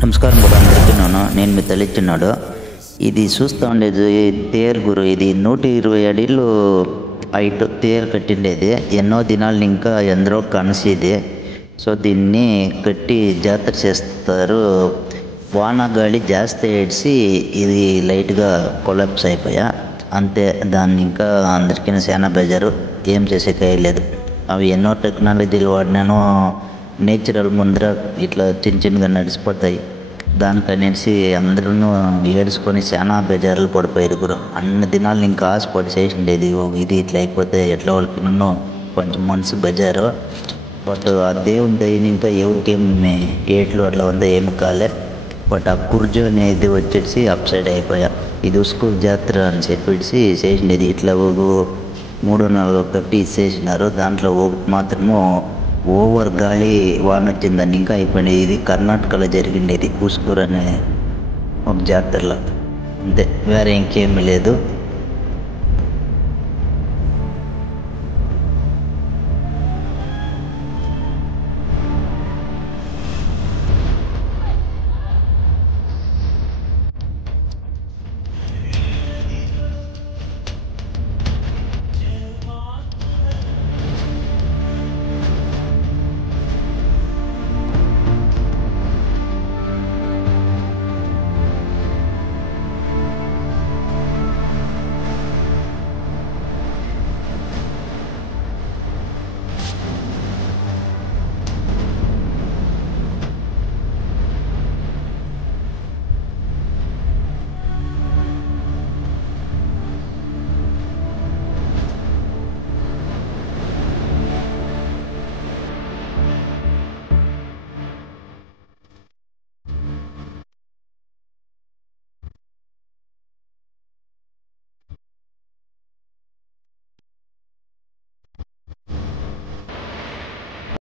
నమస్కారం గురు అందరికీ నేను మీ తల్లిచ్చున్నాడు. ఇది చూస్తూ ఉండేది తేరు గురు. ఇది 120 అడిలు హైట్ తేరు కట్టిండేది. ఎన్నో దినాలు ఇంకా ఎందరో కనసిది. సో దీన్ని కట్టి జాతర చేస్తారు. వాన గాలి జాస్తి ఏడ్చి ఇది లైట్గా కొలాప్స్ అయిపోయా అంతే. దాన్ని ఇంకా అందరికీ చాలా బెజారు, ఏం చేసేకే లేదు. అవి ఎన్నో టెక్నాలజీలు వాడినానో నేచురల్ ముందర ఇట్లా చిన్నగా నడిచిపోతాయి. దానికనేసి అందరూ ఏడుచుకొని చాలా బెజార్లు పడిపోయారు గురు. అన్ని దినాలు ఇంకా ఆశపడి చేసిండేది ఇది ఇట్లా అయిపోతే ఎట్లా వాళ్ళకి కొంచెం మనసు బెజారు. బట్ ఆ దేవుని దయని ఇంకా ఎవరికేమి ఏట్లు అట్లా ఉందో ఏమి కాలే. బట్ ఆ కుర్జు అనేది వచ్చేసి అప్ సైడ్ అయిపోయా. ఇది ఉస్కూర్ జాతర అని చెప్పేసి చేసిండేది. ఇట్లా 3-4 కట్టి చేసినారు. దాంట్లో ఒకటి మాత్రము ఓవర్ గాలి వాన వచ్చిందని ఇంకా అయిపోయింది. ఇది కర్ణాటకలో జరిగిండేది ఉస్కూర్ అనే ఒక జాతరలో. అంతే, వేరే ఇంకేమీ లేదు.